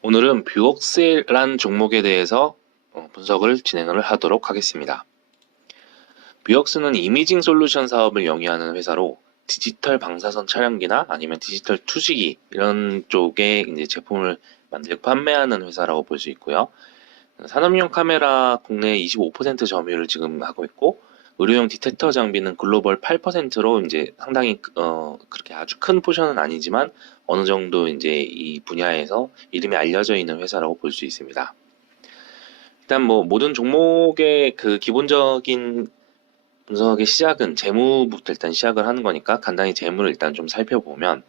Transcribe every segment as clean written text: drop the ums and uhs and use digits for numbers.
오늘은 뷰옥스란 종목에 대해서 분석을 진행을 하도록 하겠습니다. 뷰옥스는 이미징 솔루션 사업을 영위하는 회사로 디지털 방사선 촬영기나 아니면 디지털 투시기 이런 쪽에 이제 제품을 만들고 판매하는 회사라고 볼 수 있고요. 산업용 카메라 국내 25% 점유율을 지금 하고 있고, 의료용 디텍터 장비는 글로벌 8%로 이제 상당히 그렇게 아주 큰 포션은 아니지만 어느 정도 이제 이 분야에서 이름이 알려져 있는 회사라고 볼 수 있습니다. 일단 뭐 모든 종목의 그 기본적인 분석의 시작은 재무부터 일단 시작을 하는 거니까 간단히 재무를 일단 좀 살펴보면,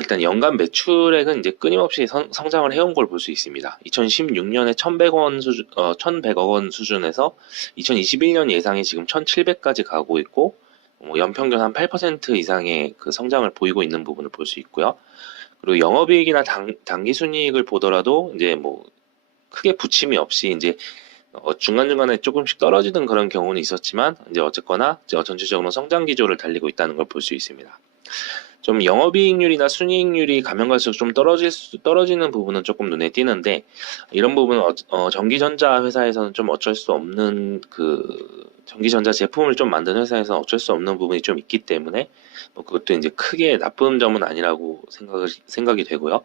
일단 연간 매출액은 이제 끊임없이 성장을 해온 걸 볼 수 있습니다. 2016년에 1,100억 원 수준에서 2021년 예상이 지금 1,700까지 가고 있고, 연평균 한 8% 이상의 그 성장을 보이고 있는 부분을 볼 수 있고요. 그리고 영업이익이나 당기 순이익을 보더라도 이제 뭐 크게 부침이 없이 이제 중간중간에 조금씩 떨어지는 그런 경우는 있었지만, 이제 어쨌거나 전체적으로 성장 기조를 달리고 있다는 걸 볼 수 있습니다. 좀 영업이익률이나 순이익률이 가면 갈수록 좀 떨어지는 부분은 조금 눈에 띄는데, 이런 부분은 전기전자 회사에서는 좀 어쩔 수 없는 그 전기전자 제품을 좀 만드는 회사에서는 어쩔 수 없는 부분이 좀 있기 때문에, 뭐 그것도 이제 크게 나쁜 점은 아니라고 생각이 되고요.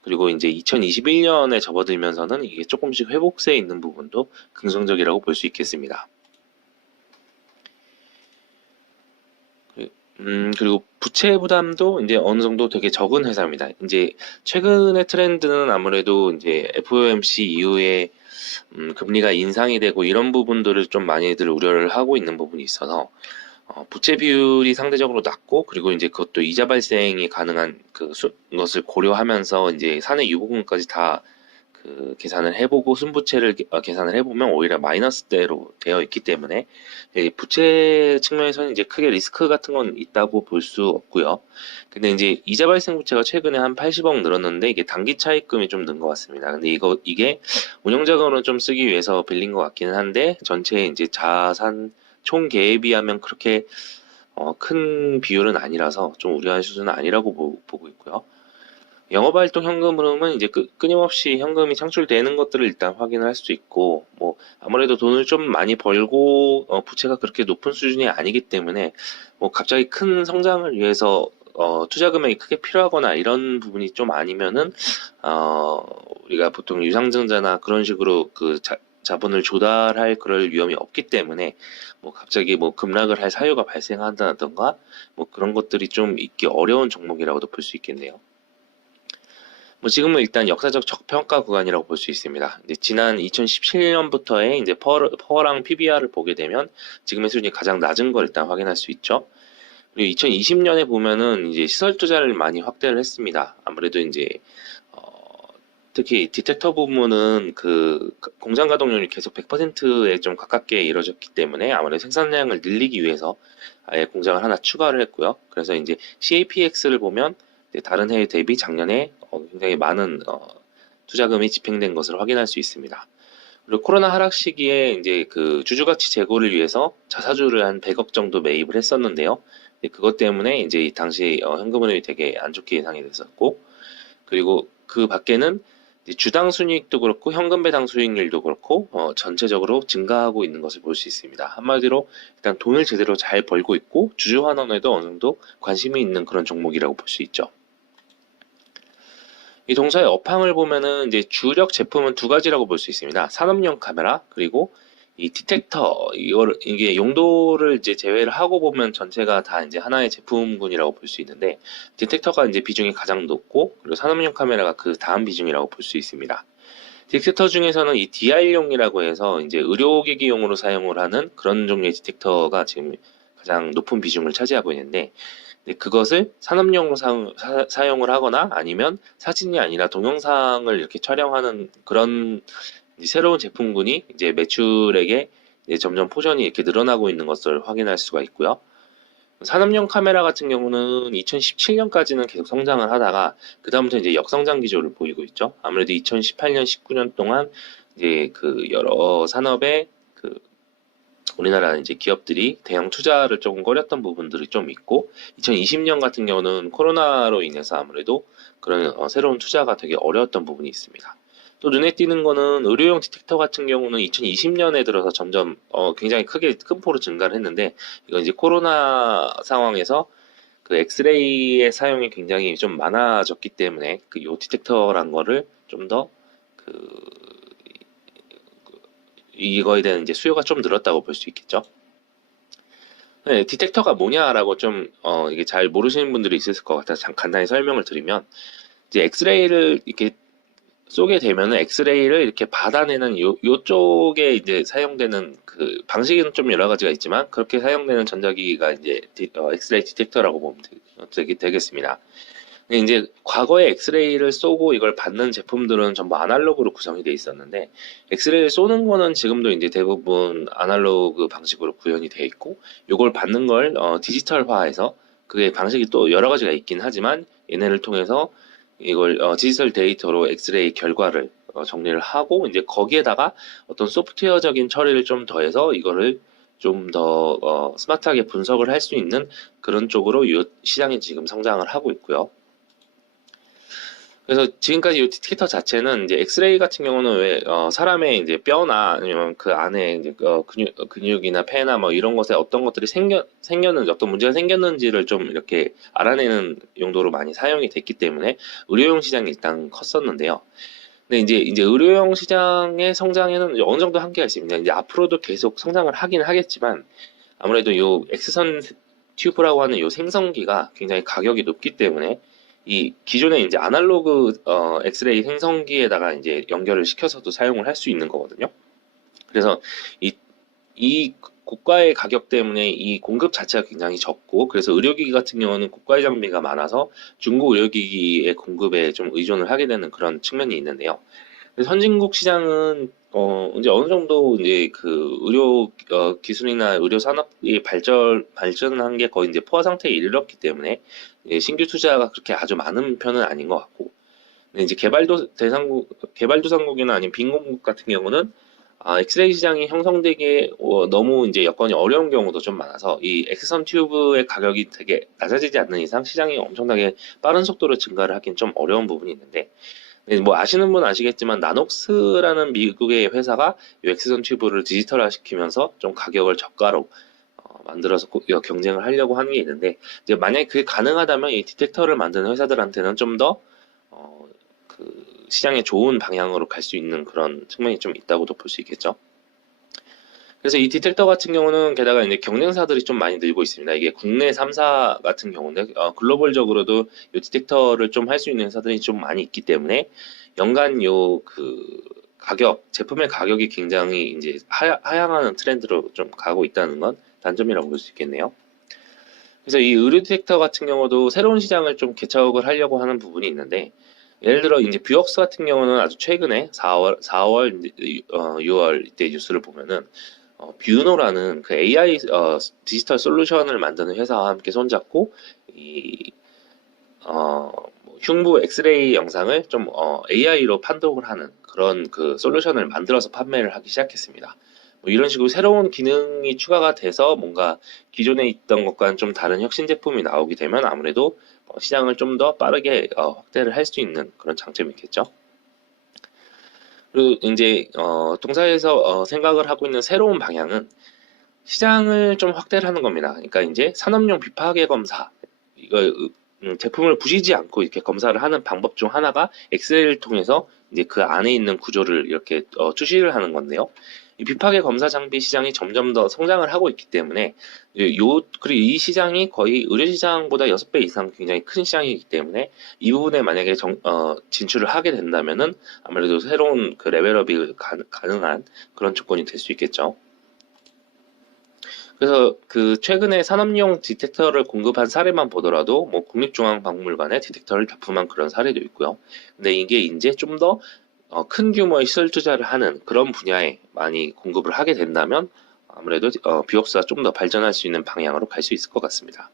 그리고 이제 2021년에 접어들면서는 이게 조금씩 회복세에 있는 부분도 긍정적이라고 볼 수 있겠습니다. 그리고 부채 부담도 이제 어느 정도 되게 적은 회사입니다. 이제 최근의 트렌드는 아무래도 이제 FOMC 이후에 금리가 인상이 되고 이런 부분들을 좀 많이들 우려를 하고 있는 부분이 있어서, 부채 비율이 상대적으로 낮고, 그리고 이제 그것도 이자 발생이 가능한 것을 고려하면서 이제 사내 유보금까지 다 그 계산을 해보고 순부채를 계산을 해보면 오히려 마이너스대로 되어 있기 때문에, 부채 측면에서는 이제 크게 리스크 같은 건 있다고 볼 수 없고요. 근데 이제 이자 발생 부채가 최근에 한 80억 늘었는데, 이게 단기 차입금이 좀 는 것 같습니다. 근데 이게 운용자금으로 좀 쓰기 위해서 빌린 것 같기는 한데, 전체 이제 자산 총 계에 비하면 그렇게 큰 비율은 아니라서 좀 우려할 수준은 아니라고 보고 있고요. 영업활동 현금 흐름은 이제 끊임없이 현금이 창출되는 것들을 일단 확인을 할 수 있고, 뭐 아무래도 돈을 좀 많이 벌고 부채가 그렇게 높은 수준이 아니기 때문에, 뭐 갑자기 큰 성장을 위해서 투자 금액이 크게 필요하거나 이런 부분이 좀 아니면은, 어, 우리가 보통 유상증자나 그런 식으로 자본을 조달할 그럴 위험이 없기 때문에, 뭐 갑자기 뭐 급락을 할 사유가 발생한다던가 뭐 그런 것들이 좀 있기 어려운 종목이라고도 볼 수 있겠네요. 뭐 지금은 일단 역사적 저평가 구간이라고 볼 수 있습니다. 이제 지난 2017년부터의 이제 퍼랑 PBR을 보게 되면 지금의 수준이 가장 낮은 걸 일단 확인할 수 있죠. 그리고 2020년에 보면은 이제 시설 투자를 많이 확대를 했습니다. 아무래도 이제 특히 디텍터 부분은 그 공장 가동률이 계속 100%에 좀 가깝게 이루어졌기 때문에 아무래도 생산량을 늘리기 위해서 아예 공장을 하나 추가를 했고요. 그래서 이제 CAPX를 보면 다른 해에 대비 작년에 굉장히 많은 투자금이 집행된 것을 확인할 수 있습니다. 그리고 코로나 하락 시기에 이제 그 주주가치 제고를 위해서 자사주를 한 100억 정도 매입을 했었는데요. 그것 때문에 이제 이 당시 현금 흐름이 되게 안 좋게 예상이 됐었고, 그리고 그 밖에는 주당 순이익도 그렇고 현금 배당 수익률도 그렇고 전체적으로 증가하고 있는 것을 볼 수 있습니다. 한마디로 일단 돈을 제대로 잘 벌고 있고 주주 환원에도 어느 정도 관심이 있는 그런 종목이라고 볼 수 있죠. 이 동사의 업황을 보면은 이제 주력 제품은 두 가지라고 볼 수 있습니다. 산업용 카메라, 그리고 이 디텍터, 이게 용도를 이제 제외를 하고 보면 전체가 다 이제 하나의 제품군이라고 볼 수 있는데, 디텍터가 이제 비중이 가장 높고, 그리고 산업용 카메라가 그 다음 비중이라고 볼 수 있습니다. 디텍터 중에서는 이 DR용이라고 해서 이제 의료기기용으로 사용을 하는 그런 종류의 디텍터가 지금 가장 높은 비중을 차지하고 있는데, 그것을 산업용으로 사용을 하거나 아니면 사진이 아니라 동영상을 이렇게 촬영하는 그런 새로운 제품군이 이제 매출액에 이제 점점 포션이 이렇게 늘어나고 있는 것을 확인할 수가 있고요. 산업용 카메라 같은 경우는 2017년까지는 계속 성장을 하다가 그다음부터 이제 역성장 기조를 보이고 있죠. 아무래도 2018년, 19년 동안 이제 그 여러 산업의 그 우리나라 이제 기업들이 대형 투자를 조금 꺼렸던 부분들이 좀 있고 2020년 같은 경우는 코로나로 인해서 아무래도 그런 새로운 투자가 되게 어려웠던 부분이 있습니다. 또 눈에 띄는 거는 의료용 디텍터 같은 경우는 2020년에 들어서 점점 굉장히 큰 폭으로 증가를 했는데 이건 이제 코로나 상황에서 그 엑스레이의 사용이 굉장히 좀 많아졌기 때문에 그 요 디텍터란 거를 좀 더 그 이거에 대한 이제 수요가 좀 늘었다고 볼 수 있겠죠. 네, 디텍터가 뭐냐라고 좀 이게 잘 모르시는 분들이 있을 것 같아서 간단히 설명을 드리면 이제 엑스레이를 이렇게 쏘게 되면은 엑스레이를 이렇게 받아내는 요쪽에 이제 사용되는 그 방식은 좀 여러 가지가 있지만 그렇게 사용되는 전자기기가 이제 엑스레이 디텍터라고 보면 되겠습니다. 근데 이제 과거에 엑스레이를 쏘고 이걸 받는 제품들은 전부 아날로그로 구성이 돼 있었는데 엑스레이를 쏘는 거는 지금도 이제 대부분 아날로그 방식으로 구현이 돼 있고 이걸 받는 걸 디지털화해서 그게 방식이 또 여러 가지가 있긴 하지만 얘네를 통해서 이걸 디지털 데이터로 엑스레이 결과를 정리를 하고 이제 거기에다가 어떤 소프트웨어적인 처리를 좀 더해서 이거를 좀 더 스마트하게 분석을 할 수 있는 그런 쪽으로 이 시장이 지금 성장을 하고 있고요. 그래서 지금까지 이 디텍터 자체는 이제 엑스레이 같은 경우는 왜 사람의 이제 뼈나 아니면 그 안에 이제 근육이나 폐나 뭐 이런 것에 어떤 것들이 생겼는지 어떤 문제가 생겼는지를 좀 이렇게 알아내는 용도로 많이 사용이 됐기 때문에 의료용 시장이 일단 컸었는데요. 근데 이제 의료용 시장의 성장에는 이제 어느 정도 한계가 있습니다. 이제 앞으로도 계속 성장을 하긴 하겠지만 아무래도 요 X선 튜브라고 하는 요 생성기가 굉장히 가격이 높기 때문에 이 기존의 이제 아날로그 엑스레이 생성기에다가 이제 연결을 시켜서도 사용을 할 수 있는 거거든요. 그래서 이 고가의 가격 때문에 이 공급 자체가 굉장히 적고 그래서 의료기기 같은 경우는 고가의 장비가 많아서 중고 의료기기의 공급에 좀 의존을 하게 되는 그런 측면이 있는데요. 선진국 시장은 이제 어느 정도 이제 그 의료 기술이나 의료 산업이 발전한 게 거의 이제 포화 상태에 이르렀기 때문에 신규 투자가 그렇게 아주 많은 편은 아닌 것 같고, 근데 이제 개발도상국이나 아니면 빈공국 같은 경우는 엑스레이 시장이 형성되기에 너무 이제 여건이 어려운 경우도 좀 많아서 이 엑스선 튜브의 가격이 되게 낮아지지 않는 이상 시장이 엄청나게 빠른 속도로 증가를 하긴 좀 어려운 부분이 있는데 네, 뭐 아시는 분은 아시겠지만 나녹스라는 미국의 회사가 이 엑스선 튜브를 디지털화 시키면서 좀 가격을 저가로 만들어서 경쟁을 하려고 하는 게 있는데 이제 만약에 그게 가능하다면 이 디텍터를 만드는 회사들한테는 좀 더 그 시장에 좋은 방향으로 갈 수 있는 그런 측면이 좀 있다고도 볼 수 있겠죠. 그래서 이 디텍터 같은 경우는 게다가 이제 경쟁사들이 좀 많이 늘고 있습니다. 이게 국내 3사 같은 경우는 글로벌적으로도 이 디텍터를 좀 할 수 있는 회사들이 좀 많이 있기 때문에 연간 요 그 제품의 가격이 굉장히 이제 하향하는 트렌드로 좀 가고 있다는 건 단점이라고 볼 수 있겠네요. 그래서 이 의류 디텍터 같은 경우도 새로운 시장을 좀 개척을 하려고 하는 부분이 있는데 예를 들어 이제 뷰옥스 같은 경우는 아주 최근에 4월 6월 이때 뉴스를 보면은 뷰노라는 그 AI 디지털 솔루션을 만드는 회사와 함께 손잡고 이 흉부 엑스레이 영상을 좀 AI로 판독을 하는 그런 그 솔루션을 만들어서 판매를 하기 시작했습니다. 뭐 이런 식으로 새로운 기능이 추가가 돼서 뭔가 기존에 있던 것과는 좀 다른 혁신 제품이 나오게 되면 아무래도 시장을 좀 더 빠르게 확대를 할 수 있는 그런 장점이 있겠죠. 그리고 이제 동사에서 생각을 하고 있는 새로운 방향은 시장을 좀 확대를 하는 겁니다. 그러니까 이제 산업용 비파계 검사 이거 제품을 부시지 않고 이렇게 검사를 하는 방법 중 하나가 엑셀을 통해서 이제 그 안에 있는 구조를 이렇게 추시를 하는 건데요. 이 비파계 검사 장비 시장이 점점 더 성장을 하고 있기 때문에 그리고 이 시장이 거의 의료 시장보다 6배 이상 굉장히 큰 시장이기 때문에 이 부분에 만약에 진출을 하게 된다면은 아무래도 새로운 그 레벨업이 가능한 그런 조건이 될 수 있겠죠. 그래서 그 최근에 산업용 디텍터를 공급한 사례만 보더라도 뭐 국립중앙박물관에 디텍터를 납품한 그런 사례도 있고요. 근데 이게 이제 좀 더 큰 규모의 시설 투자를 하는 그런 분야에 많이 공급을 하게 된다면 아무래도 뷰옥스가 좀 더 발전할 수 있는 방향으로 갈 수 있을 것 같습니다.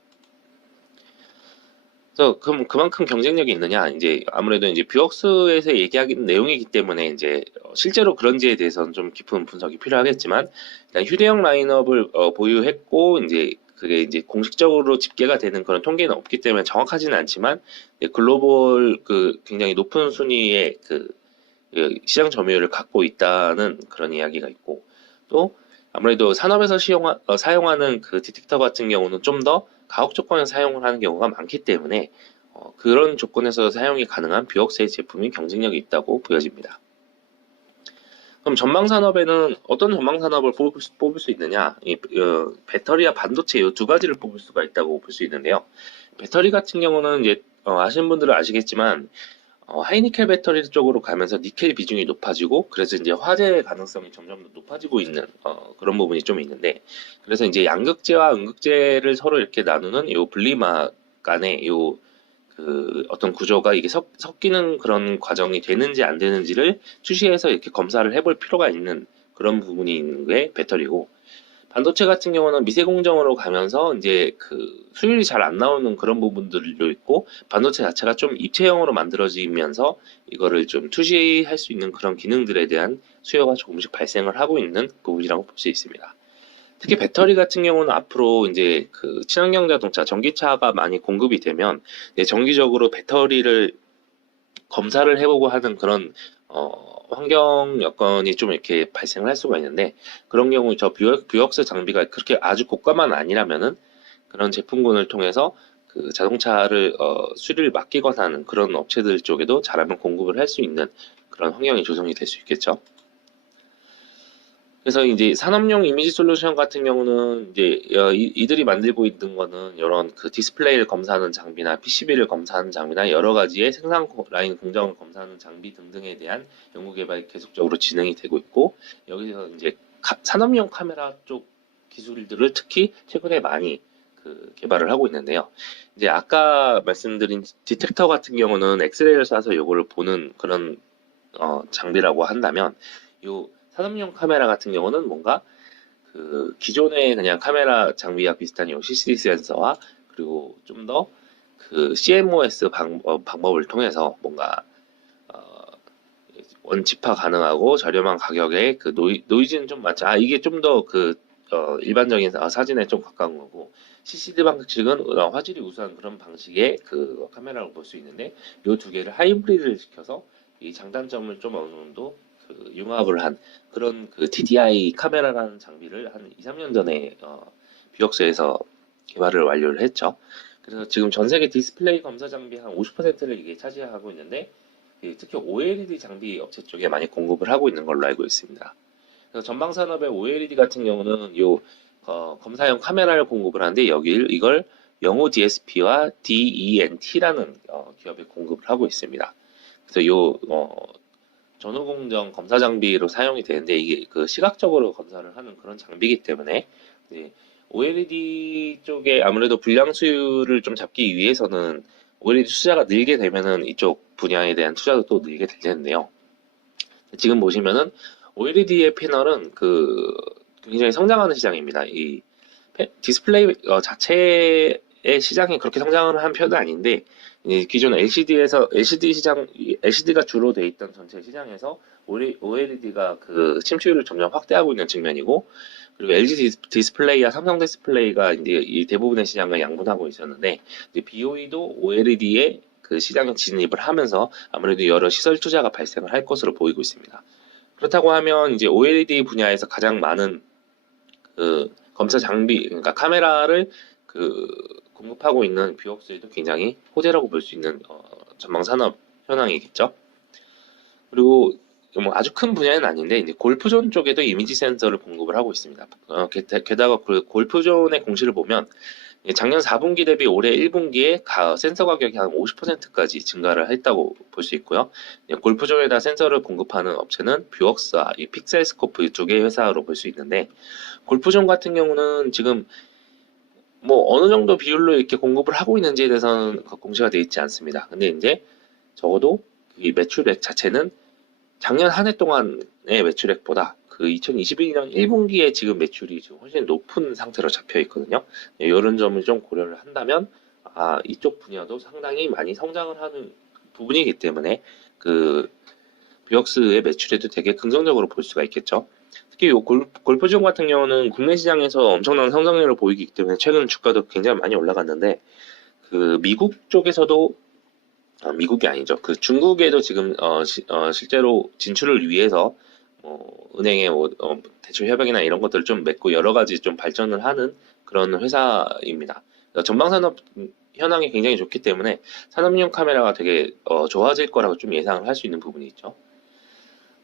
그래서 그만큼 경쟁력이 있느냐? 이제 아무래도 이제 뷰억스에서 얘기하는 내용이기 때문에 이제 실제로 그런지에 대해서는 좀 깊은 분석이 필요하겠지만 일단 휴대용 라인업을 보유했고 이제 그게 이제 공식적으로 집계가 되는 그런 통계는 없기 때문에 정확하지는 않지만 글로벌 그 굉장히 높은 순위의 그 시장 점유율을 갖고 있다는 그런 이야기가 있고 또 아무래도 산업에서 사용하는 그 디텍터 같은 경우는 좀 더 가혹 조건에서 사용을 하는 경우가 많기 때문에 그런 조건에서 사용이 가능한 뷰억스의 제품이 경쟁력이 있다고 보여집니다. 그럼 전방 산업에는 어떤 전방 산업을 뽑을 수 있느냐? 배터리와 반도체 이 두 가지를 뽑을 수가 있다고 볼 수 있는데요. 배터리 같은 경우는 이제 아시는 분들은 아시겠지만 하이니켈 배터리 쪽으로 가면서 니켈 비중이 높아지고 그래서 이제 화재 가능성이 점점 더 높아지고 있는 그런 부분이 좀 있는데 그래서 이제 양극재와 음극재를 서로 이렇게 나누는 요 분리막 간의 요 그 어떤 구조가 이게 섞이는 그런 과정이 되는지 안 되는지를 투시해서 이렇게 검사를 해볼 필요가 있는 그런 부분이 있는 게 배터리고 반도체 같은 경우는 미세 공정으로 가면서 이제 그 수율이 잘 안 나오는 그런 부분들도 있고 반도체 자체가 좀 입체형으로 만들어지면서 이거를 좀 투시할 수 있는 그런 기능들에 대한 수요가 조금씩 발생을 하고 있는 부분이라고 볼 수 있습니다. 특히 배터리 같은 경우는 앞으로 이제 그 친환경 자동차, 전기차가 많이 공급이 되면 이제 정기적으로 배터리를 검사를 해보고 하는 그런 환경 여건이 좀 이렇게 발생을 할 수가 있는데 그런 경우 저 뷰역스 장비가 그렇게 아주 고가만 아니라면은 그런 제품군을 통해서 그 자동차를 수리를 맡기거나 하는 그런 업체들 쪽에도 잘하면 공급을 할 수 있는 그런 환경이 조성이 될 수 있겠죠. 그래서 이제 산업용 이미지 솔루션 같은 경우는 이제 이들이 만들고 있는 거는 이런 그 디스플레이를 검사하는 장비나 PCB를 검사하는 장비나 여러 가지의 생산 라인 공정을 검사하는 장비 등등에 대한 연구 개발이 계속적으로 진행이 되고 있고 여기서 이제 산업용 카메라 쪽 기술들을 특히 최근에 많이 그 개발을 하고 있는데요. 이제 아까 말씀드린 디텍터 같은 경우는 엑스레이를 쏴서 요거를 보는 그런 장비라고 한다면 요 산업용 카메라 같은 경우는 뭔가 그 기존의 그냥 카메라 장비와 비슷한 요 CCD 센서와 그리고 좀 더 그 CMOS 방법을 통해서 뭔가 어, 원집화 가능하고 저렴한 가격에 그 노이즈는 좀 많지. 이게 좀 더 그 일반적인 사진에 좀 가까운 거고 CCD 방식은 화질이 우수한 그런 방식의 그 카메라로 볼 수 있는데 요 두 개를 하이브리드를 시켜서 이 장단점을 좀 어느 정도 그 융합을 한 그런 그 TDI 카메라라는 장비를 한 2, 3년 전에 뷰역스에서 개발을 완료를 했죠. 그래서 지금 전 세계 디스플레이 검사 장비 한 50%를 이게 차지하고 있는데 특히 OLED 장비 업체 쪽에 많이 공급을 하고 있는 걸로 알고 있습니다. 그래서 전방 산업의 OLED 같은 경우는 요 검사용 카메라를 공급을 하는데 이걸 영호 DSP와 DENT라는 기업에 공급을 하고 있습니다. 그래서 요 전후공정 검사 장비로 사용이 되는데 이게 그 시각적으로 검사를 하는 그런 장비이기 때문에 OLED 쪽에 아무래도 불량 수율을 좀 잡기 위해서는 OLED 투자가 늘게 되면은 이쪽 분야에 대한 투자도 또 늘게 될 텐데요. 지금 보시면은 OLED의 패널은 그 굉장히 성장하는 시장입니다. 이 디스플레이 자체의 시장이 그렇게 성장을 한 편은 아닌데 기존 LCD에서 LCD 시장 LCD가 주로 돼 있던 전체 시장에서 OLED가 그 침투율을 점점 확대하고 있는 측면이고 그리고 LG 디스플레이와 삼성 디스플레이가 이제 이 대부분의 시장을 양분하고 있었는데 BOE도 OLED의 그 시장에 진입을 하면서 아무래도 여러 시설 투자가 발생을 할 것으로 보이고 있습니다. 그렇다고 하면 이제 OLED 분야에서 가장 많은 그 검사 장비, 그러니까 카메라를 그 공급하고 있는 뷰옥스도 굉장히 호재라고 볼 수 있는 전방 산업 현황이겠죠. 그리고 뭐 아주 큰 분야는 아닌데 이제 골프존 쪽에도 이미지 센서를 공급을 하고 있습니다. 게다가 그 골프존의 공시를 보면 작년 4분기 대비 올해 1분기에 센서 가격이 한 50%까지 증가를 했다고 볼 수 있고요. 골프존에다 센서를 공급하는 업체는 뷰옥스와 이 픽셀스코프 두 개의 회사로 볼 수 있는데 골프존 같은 경우는 지금 뭐 어느 정도 비율로 이렇게 공급을 하고 있는지에 대해서는 공시가 되어 있지 않습니다. 근데 이제 적어도 이 매출액 자체는 작년 한 해 동안의 매출액보다 그 2021년 1분기에 지금 매출이 좀 훨씬 높은 상태로 잡혀 있거든요. 이런 점을 좀 고려를 한다면 이쪽 분야도 상당히 많이 성장을 하는 부분이기 때문에 그 뷰역스의 매출에도 되게 긍정적으로 볼 수가 있겠죠. 특히 요 골프지용 같은 경우는 국내 시장에서 엄청난 성장률을 보이기 때문에 최근 주가도 굉장히 많이 올라갔는데 그 미국 쪽에서도 미국이 아니죠. 그 중국에도 지금 실제로 진출을 위해서 은행의 대출 협약이나 이런 것들을 좀 맺고 여러 가지 좀 발전을 하는 그런 회사입니다. 그러니까 전방산업 현황이 굉장히 좋기 때문에 산업용 카메라가 되게 좋아질 거라고 좀 예상을 할 수 있는 부분이 있죠.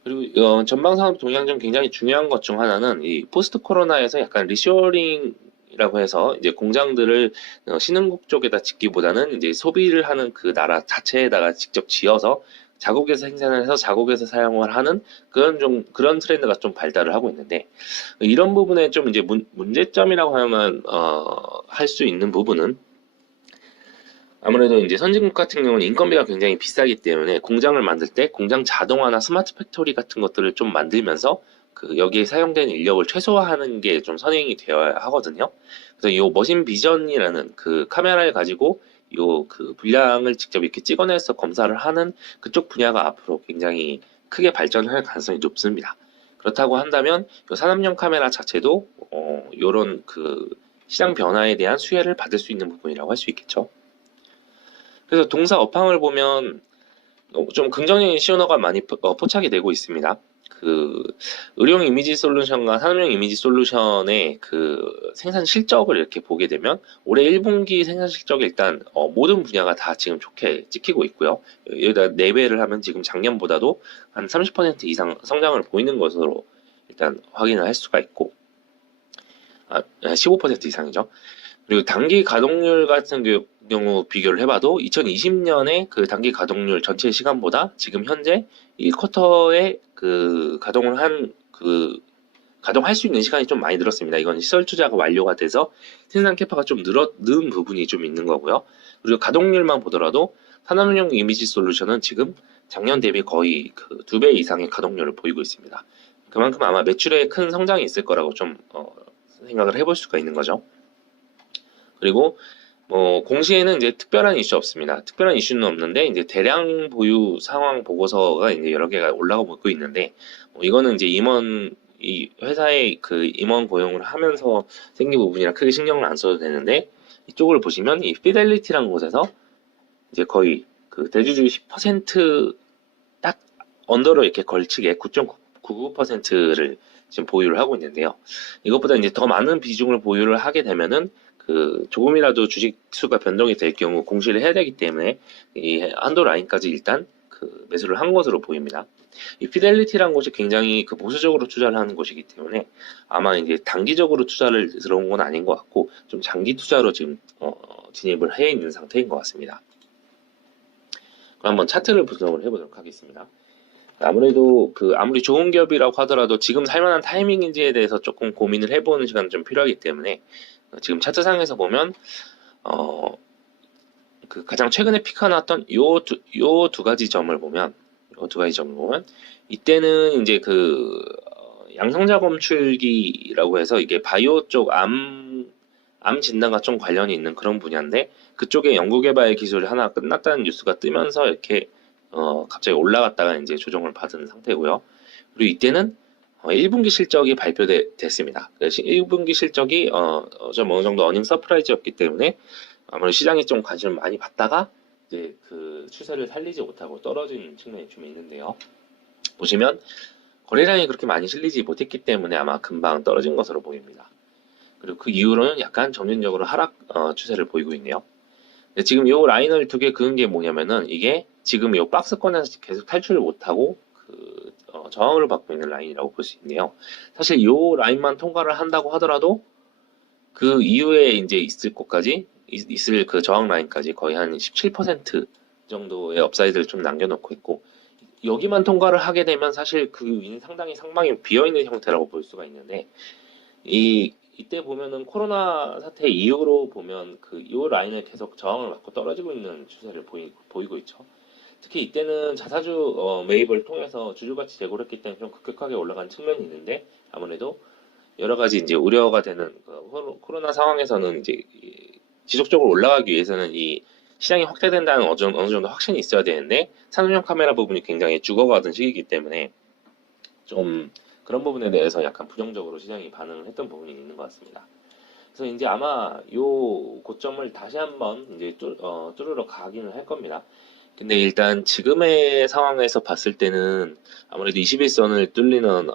그리고 전방산업 동향 중 굉장히 중요한 것 중 하나는 이 포스트 코로나에서 약간 리쇼링이라고 해서 이제 공장들을 신흥국 쪽에다 짓기보다는 이제 소비를 하는 그 나라 자체에다가 직접 지어서 자국에서 생산을 해서 자국에서 사용을 하는 그런 트렌드가 좀 발달을 하고 있는데 이런 부분에 좀 이제 문제점이라고 하면 할 수 있는 부분은 아무래도 이제 선진국 같은 경우는 인건비가 굉장히 비싸기 때문에 공장을 만들 때 공장 자동화나 스마트 팩토리 같은 것들을 좀 만들면서 그 여기에 사용되는 인력을 최소화하는 게 좀 선행이 되어야 하거든요. 그래서 이 머신 비전이라는 그 카메라를 가지고 요 그 분량을 직접 이렇게 찍어내서 검사를 하는 그쪽 분야가 앞으로 굉장히 크게 발전할 가능성이 높습니다. 그렇다고 한다면 요 산업용 카메라 자체도 요런 그 시장 변화에 대한 수혜를 받을 수 있는 부분이라고 할 수 있겠죠. 그래서 동사 업황을 보면 좀 긍정적인 시그널가 많이 포착이 되고 있습니다. 그 의료용 이미지 솔루션과 산업용 이미지 솔루션의 그 생산 실적을 이렇게 보게 되면 올해 1분기 생산 실적이 일단 모든 분야가 다 지금 좋게 찍히고 있고요. 여기다 4배를 하면 지금 작년보다도 한 30% 이상 성장을 보이는 것으로 일단 확인을 할 수가 있고 15% 이상이죠. 그리고 단기 가동률 같은 경우 비교를 해봐도 2020년에 그 단기 가동률 전체 시간보다 지금 현재 1쿼터에 그 가동할 수 있는 시간이 좀 많이 늘었습니다. 이건 시설 투자가 완료가 돼서 생산 캐파가 좀 늘은 부분이 좀 있는 거고요. 그리고 가동률만 보더라도 산업용 이미지 솔루션은 지금 작년 대비 거의 그 2배 이상의 가동률을 보이고 있습니다. 그만큼 아마 매출에 큰 성장이 있을 거라고 좀 생각을 해볼 수가 있는 거죠. 그리고 공시에는 이제 특별한 이슈 없습니다. 특별한 이슈는 없는데 이제 대량 보유 상황 보고서가 이제 여러 개가 올라오고 있는데 이거는 이제 이 회사의 그 임원 고용을 하면서 생긴 부분이라 크게 신경을 안 써도 되는데 이쪽을 보시면 이 피델리티라는 곳에서 이제 거의 그 대주주 10%딱 언더로 이렇게 걸치게 9.99%를 지금 보유를 하고 있는데요. 이것보다 이제 더 많은 비중을 보유를 하게 되면은 그 조금이라도 주식 수가 변동이 될 경우 공시를 해야 되기 때문에 이 한도 라인까지 일단 그 매수를 한 것으로 보입니다. 이 피델리티라는 곳이 굉장히 그 보수적으로 투자를 하는 곳이기 때문에 아마 이제 단기적으로 투자를 들어온 건 아닌 것 같고 좀 장기 투자로 지금 진입을 해 있는 상태인 것 같습니다. 그럼 한번 차트를 분석을 해보도록 하겠습니다. 아무래도 그 아무리 좋은 기업이라고 하더라도 지금 살만한 타이밍인지에 대해서 조금 고민을 해보는 시간이 좀 필요하기 때문에 지금 차트상에서 보면 그 가장 최근에 피크가 나왔던 요 두 가지 점을 보면 이때는 이제 그 양성자 검출기라고 해서 이게 바이오 쪽 암 진단과 좀 관련이 있는 그런 분야인데 그쪽에 연구개발 기술이 하나 끝났다는 뉴스가 뜨면서 이렇게 갑자기 올라갔다가 이제 조정을 받은 상태고요. 그리고 이때는 1분기 실적이 발표됐습니다. 1분기 실적이 좀 어느 정도 어닝 서프라이즈였기 때문에 아무래도 시장이 좀 관심을 많이 받다가 이제 그 추세를 살리지 못하고 떨어진 측면이 좀 있는데요. 보시면 거래량이 그렇게 많이 실리지 못했기 때문에 아마 금방 떨어진 것으로 보입니다. 그리고 그 이후로는 약간 점진적으로 하락 추세를 보이고 있네요. 지금 이 라인을 두 개 그은 게 뭐냐면은 이게 지금 이 박스권에서 계속 탈출을 못하고 그 저항을 받고 있는 라인이라고 볼 수 있네요. 사실 이 라인만 통과를 한다고 하더라도 그 이후에 이제 있을 그 저항 라인까지 거의 한 17% 정도의 업사이드를 좀 남겨놓고 있고 여기만 통과를 하게 되면 사실 그 위는 상당히 상방이 비어있는 형태라고 볼 수가 있는데 이때 보면은 코로나 사태 이후로 보면 그 이 라인을 계속 저항을 받고 떨어지고 있는 추세를 보이고 있죠. 특히 이때는 자사주 매입을 통해서 주주가치 제고를 했기 때문에 좀 급격하게 올라간 측면이 있는데 아무래도 여러 가지 이제 우려가 되는 코로나 상황에서는 이제 지속적으로 올라가기 위해서는 이 시장이 확대된다는 어느 정도 확신이 있어야 되는데 산업용 카메라 부분이 굉장히 죽어가던 시기이기 때문에 좀 그런 부분에 대해서 약간 부정적으로 시장이 반응을 했던 부분이 있는 것 같습니다. 그래서 이제 아마 요 고점을 다시 한번 이제 뚫으러 가기는 할 겁니다. 근데 일단 지금의 상황에서 봤을 때는 아무래도 21선을 뚫리는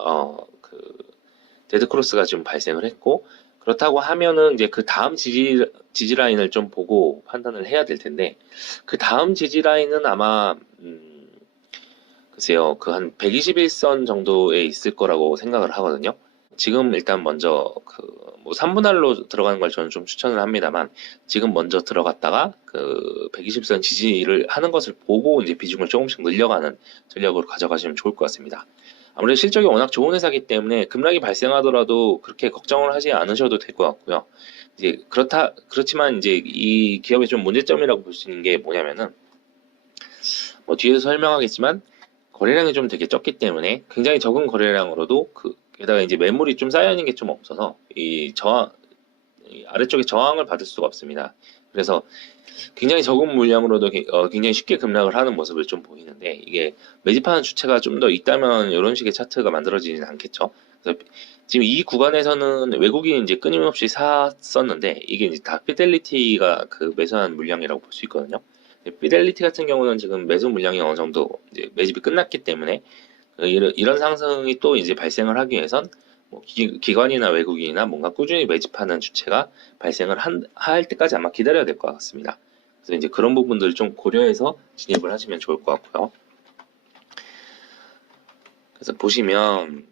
데드 크로스가 지금 발생을 했고, 그렇다고 하면은 이제 그 다음 지지 라인을 좀 보고 판단을 해야 될 텐데, 그 다음 지지 라인은 아마 글쎄요, 그 한 121선 정도에 있을 거라고 생각을 하거든요. 지금 일단 먼저 뭐 3분할로 들어가는 걸 저는 좀 추천을 합니다만, 지금 먼저 들어갔다가 그 120선 지지를 하는 것을 보고 이제 비중을 조금씩 늘려가는 전략으로 가져가시면 좋을 것 같습니다. 아무래도 실적이 워낙 좋은 회사이기 때문에 급락이 발생하더라도 그렇게 걱정을 하지 않으셔도 될 것 같고요. 이제 그렇지만 이제 이 기업의 좀 문제점이라고 볼 수 있는 게 뭐냐면은, 뭐 뒤에서 설명하겠지만 거래량이 좀 되게 적기 때문에 굉장히 적은 거래량으로도 게다가 이제 매물이 좀 쌓여 있는 게 좀 없어서 이 아래쪽에 저항을 받을 수가 없습니다. 그래서 굉장히 적은 물량으로도 굉장히 쉽게 급락을 하는 모습을 좀 보이는데, 이게 매집하는 주체가 좀 더 있다면 이런 식의 차트가 만들어지진 않겠죠. 그래서 지금 이 구간에서는 외국인이 이제 끊임없이 샀었는데, 이게 이제 다 피델리티가 그 매수한 물량이라고 볼 수 있거든요. 피델리티 같은 경우는 지금 매수 물량이 어느 정도 이제 매집이 끝났기 때문에 이런 상승이 또 이제 발생을 하기 위해선 뭐 기관이나 외국인이나 뭔가 꾸준히 매집하는 주체가 발생을 할 때까지 아마 기다려야 될 것 같습니다. 그래서 이제 그런 부분들을 좀 고려해서 진입을 하시면 좋을 것 같고요. 그래서 보시면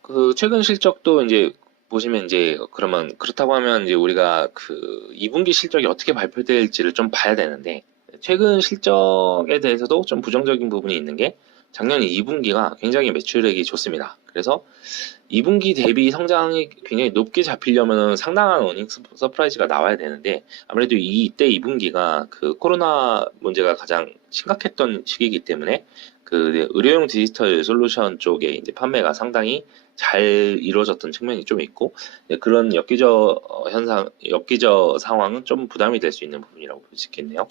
그 최근 실적도 이제 보시면 이제 그러면 그렇다고 하면 이제 우리가 그 2분기 실적이 어떻게 발표될지를 좀 봐야 되는데, 최근 실적에 대해서도 좀 부정적인 부분이 있는 게 작년 2분기가 굉장히 매출액이 좋습니다. 그래서 2분기 대비 성장이 굉장히 높게 잡히려면 상당한 어닝 서프라이즈가 나와야 되는데, 아무래도 이때 2분기가 그 코로나 문제가 가장 심각했던 시기이기 때문에 그 의료용 디지털 솔루션 쪽에 이제 판매가 상당히 잘 이루어졌던 측면이 좀 있고, 그런 엽기저 상황은 좀 부담이 될 수 있는 부분이라고 볼 수 있겠네요.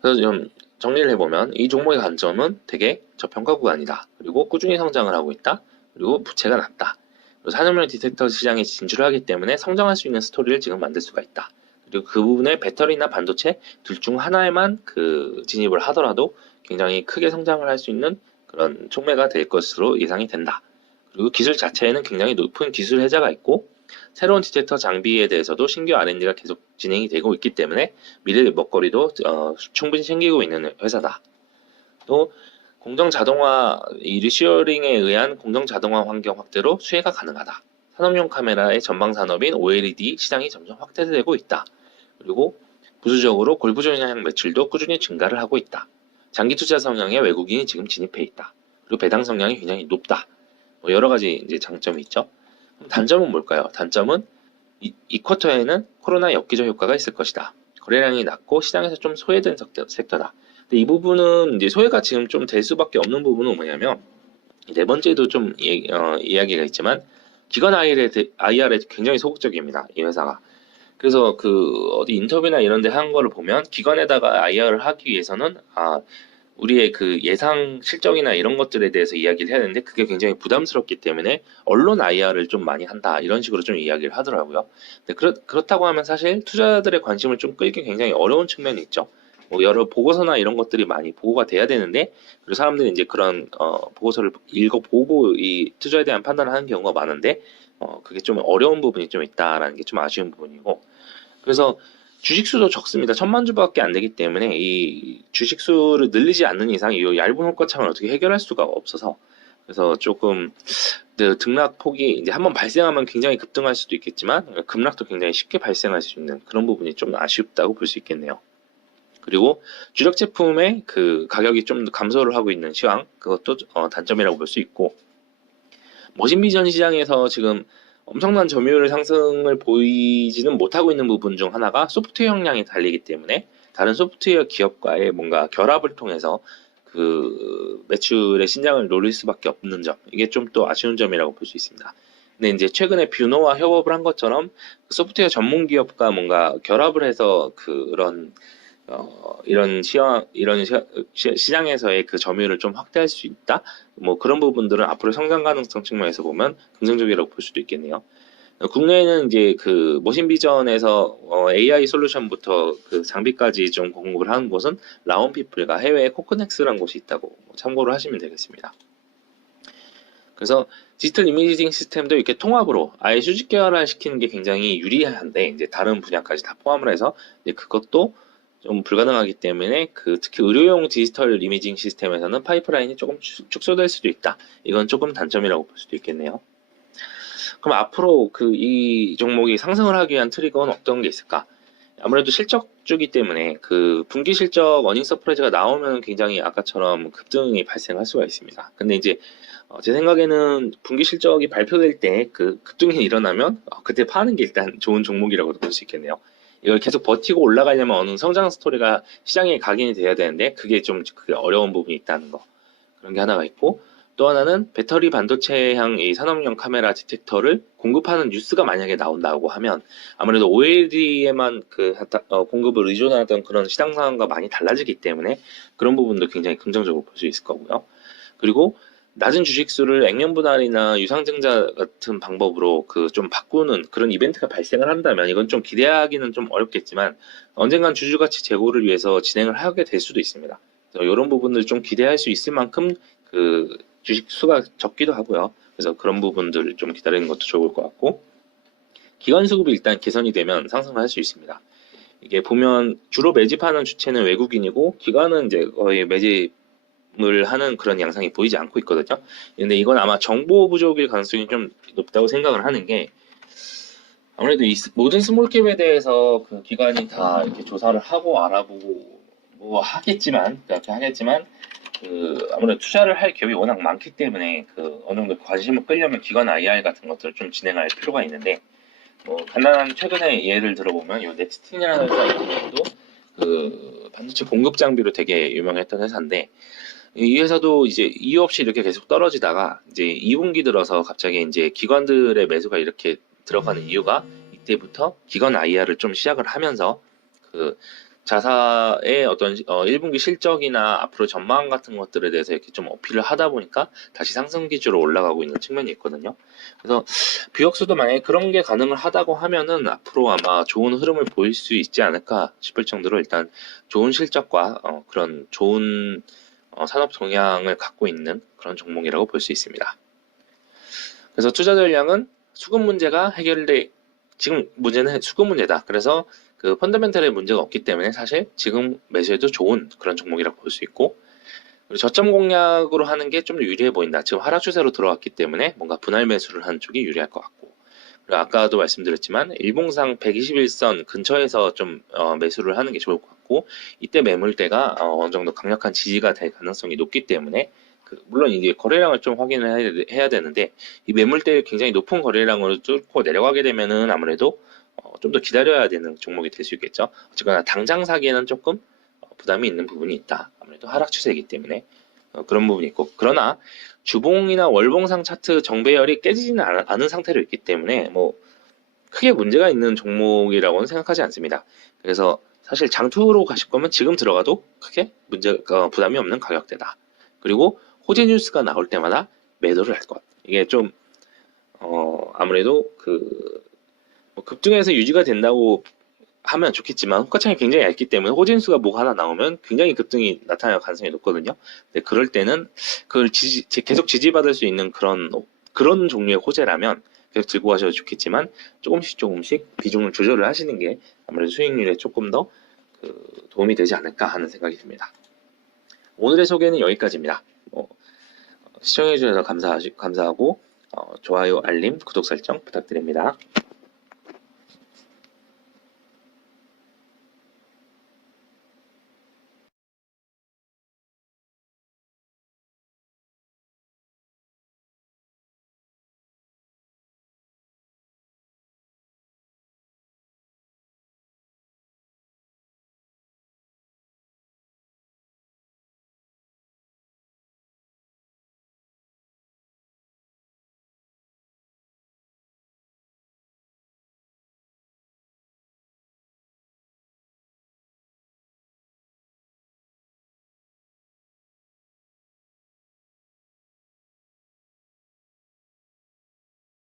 그래서 좀 정리를 해보면 이 종목의 관점은 되게 저평가 구간이다. 그리고 꾸준히 성장을 하고 있다. 그리고 부채가 낮다. 그리고 산업용 디텍터 시장에 진출을 하기 때문에 성장할 수 있는 스토리를 지금 만들 수가 있다. 그리고 그 부분에 배터리나 반도체 둘 중 하나에만 그 진입을 하더라도 굉장히 크게 성장을 할 수 있는 그런 촉매가 될 것으로 예상이 된다. 그리고 기술 자체에는 굉장히 높은 기술 혜자가 있고, 새로운 디텍터 장비에 대해서도 신규 R&D가 계속 진행이 되고 있기 때문에 미래 먹거리도 충분히 생기고 있는 회사다. 또 공정 자동화, 이 리슈어링에 의한 공정 자동화 환경 확대로 수혜가 가능하다. 산업용 카메라의 전방 산업인 OLED 시장이 점점 확대되고 있다. 그리고 부수적으로 골프 전향 매출도 꾸준히 증가를 하고 있다. 장기 투자 성향의 외국인이 지금 진입해 있다. 그리고 배당 성향이 굉장히 높다. 뭐 여러 가지 이제 장점이 있죠. 그럼 단점은 뭘까요? 단점은 이 쿼터에는 코로나 엽기적 효과가 있을 것이다. 거래량이 낮고 시장에서 좀 소외된 섹터다. 근데 이 부분은 이제 소외가 지금 좀 될 수밖에 없는 부분은 뭐냐면, 네 번째도 좀 이야기가 있지만 기관 IR에 굉장히 소극적입니다. 이 회사가. 그래서 그 어디 인터뷰나 이런 데 한 거를 보면 기관에다가 IR을 하기 위해서는 우리의 그 예상 실적이나 이런 것들에 대해서 이야기를 해야 되는데 그게 굉장히 부담스럽기 때문에 언론 IR을 좀 많이 한다, 이런 식으로 좀 이야기를 하더라고요. 근데 그렇다고 하면 사실 투자자들의 관심을 좀 끌기 굉장히 어려운 측면이 있죠. 뭐 여러 보고서나 이런 것들이 많이 보고가 돼야 되는데, 그리고 사람들이 이제 그런 보고서를 읽어보고 이 투자에 대한 판단을 하는 경우가 많은데, 그게 좀 어려운 부분이 좀 있다라는 게 좀 아쉬운 부분이고, 그래서 주식수도 적습니다. 1000만 주밖에 안 되기 때문에 이 주식수를 늘리지 않는 이상 이 얇은 호가창을 어떻게 해결할 수가 없어서, 그래서 조금 등락폭이 이제 한번 발생하면 굉장히 급등할 수도 있겠지만 급락도 굉장히 쉽게 발생할 수 있는 그런 부분이 좀 아쉽다고 볼 수 있겠네요. 그리고 주력 제품의 그 가격이 좀 감소를 하고 있는 시황, 그것도 단점이라고 볼 수 있고, 머신비전 시장에서 지금 엄청난 점유율 상승을 보이지는 못하고 있는 부분 중 하나가 소프트웨어 역량이 달리기 때문에 다른 소프트웨어 기업과의 뭔가 결합을 통해서 그 매출의 신장을 노릴 수밖에 없는 점, 이게 좀 또 아쉬운 점이라고 볼 수 있습니다. 근데 이제 최근에 뷰노와 협업을 한 것처럼 소프트웨어 전문 기업과 뭔가 결합을 해서 그런 이런 시장에서의 그 점유율을 좀 확대할 수 있다. 뭐 그런 부분들은 앞으로 성장 가능성 측면에서 보면 긍정적이라고 볼 수도 있겠네요. 국내에는 이제 그 모신 비전에서 AI 솔루션부터 그 장비까지 좀 공급을 하는 곳은 라온피플과 해외에 코크넥스라는 곳이 있다고 참고를 하시면 되겠습니다. 그래서 디지털 이미징 시스템도 이렇게 통합으로 아예 수직 계열화 시키는 게 굉장히 유리한데 이제 다른 분야까지 다 포함을 해서 이제 그것도 좀 불가능하기 때문에 그 특히 의료용 디지털 이미징 시스템에서는 파이프라인이 조금 축소될 수도 있다. 이건 조금 단점이라고 볼 수도 있겠네요. 그럼 앞으로 그 이 종목이 상승을 하기 위한 트리거는 어떤 게 있을까? 아무래도 실적주기 때문에 그 분기 실적 어닝 서프라이즈가 나오면 굉장히 아까처럼 급등이 발생할 수가 있습니다. 근데 이제 제 생각에는 분기 실적이 발표될 때 그 급등이 일어나면 그때 파는 게 일단 좋은 종목이라고 볼 수 있겠네요. 이걸 계속 버티고 올라가려면 어느 성장 스토리가 시장에 각인이 돼야 되는데 그게 좀 어려운 부분이 있다는 거. 그런 게 하나가 있고 또 하나는 배터리 반도체형 이 산업용 카메라 디텍터를 공급하는 뉴스가 만약에 나온다고 하면 아무래도 OLED에만 공급을 의존하던 그런 시장 상황과 많이 달라지기 때문에 그런 부분도 굉장히 긍정적으로 볼 수 있을 거고요. 그리고 낮은 주식수를 액면 분할이나 유상증자 같은 방법으로 그 좀 바꾸는 그런 이벤트가 발생을 한다면 이건 좀 기대하기는 좀 어렵겠지만 언젠간 주주가치 제고를 위해서 진행을 하게 될 수도 있습니다. 이런 부분을 좀 기대할 수 있을 만큼 그 주식 수가 적기도 하고요. 그래서 그런 부분들을 좀 기다리는 것도 좋을 것 같고 기관 수급이 일단 개선이 되면 상승을 할 수 있습니다. 이게 보면 주로 매집하는 주체는 외국인이고 기관은 이제 거의 매집을 하는 그런 양상이 보이지 않고 있거든요. 근데 이건 아마 정보 부족일 가능성이 좀 높다고 생각을 하는 게 아무래도 이 모든 스몰캡에 대해서 그 기관이 다 이렇게 조사를 하고 알아보고 뭐 하겠지만 그렇게 하겠지만 그 아무래도 투자를 할 기업이 워낙 많기 때문에 그 어느 정도 관심을 끌려면 기관 IR 같은 것들을 좀 진행할 필요가 있는데 뭐 간단한 최근에 예를 들어보면 이 넥스틴이라는 사이트도 그 반도체 공급 장비로 되게 유명했던 회사인데 이 회사도 이제 이유 없이 이렇게 계속 떨어지다가 이제 2분기 들어서 갑자기 이제 기관들의 매수가 이렇게 들어가는 이유가 이때부터 기관 IR을 좀 시작을 하면서 그 자사의 어떤 1분기 실적이나 앞으로 전망 같은 것들에 대해서 이렇게 좀 어필을 하다 보니까 다시 상승 기조로 올라가고 있는 측면이 있거든요. 그래서 뷰역수도 만약에 그런 게 가능을 하다고 하면은 앞으로 아마 좋은 흐름을 보일 수 있지 않을까 싶을 정도로 일단 좋은 실적과 그런 좋은 산업 동향을 갖고 있는 그런 종목이라고 볼 수 있습니다. 그래서 투자 전략은 수급 문제가 해결돼 지금 문제는 수급 문제다. 그래서 그 펀더멘털의 문제가 없기 때문에 사실 지금 매수해도 좋은 그런 종목이라고 볼 수 있고 그리고 저점 공략으로 하는 게 좀 유리해 보인다. 지금 하락 추세로 들어왔기 때문에 뭔가 분할 매수를 하는 쪽이 유리할 것 같고 그리고 아까도 말씀드렸지만 일봉상 121선 근처에서 좀 매수를 하는 게 좋을 것 같고 이때 매물대가 어느 정도 강력한 지지가 될 가능성이 높기 때문에 물론 이게 거래량을 좀 확인을 해야 되는데 이 매물대 굉장히 높은 거래량으로 뚫고 내려가게 되면은 아무래도 좀 더 기다려야 되는 종목이 될 수 있겠죠. 어쨌거나 당장 사기에는 조금 부담이 있는 부분이 있다. 아무래도 하락 추세이기 때문에 그런 부분이 있고 그러나 주봉이나 월봉상 차트 정배열이 깨지지는 않은 상태로 있기 때문에 뭐 크게 문제가 있는 종목이라고는 생각하지 않습니다. 그래서 사실 장투로 가실 거면 지금 들어가도 크게 부담이 없는 가격대다. 그리고 호재 뉴스가 나올 때마다 매도를 할 것. 이게 좀 아무래도 뭐 급등해서 유지가 된다고 하면 좋겠지만 호가창이 굉장히 얇기 때문에 호재 뉴스가 뭐가 하나 나오면 굉장히 급등이 나타날 가능성이 높거든요. 근데 그럴 때는 그걸 계속 지지받을 수 있는 그런 종류의 호재라면 계속 들고 가셔도 좋겠지만 조금씩 비중을 조절을 하시는 게 아무래도 수익률에 조금 더 도움이 되지 않을까 하는 생각이 듭니다. 오늘의 소개는 여기까지입니다. 시청해주셔서 감사하고 좋아요, 알림, 구독 설정 부탁드립니다.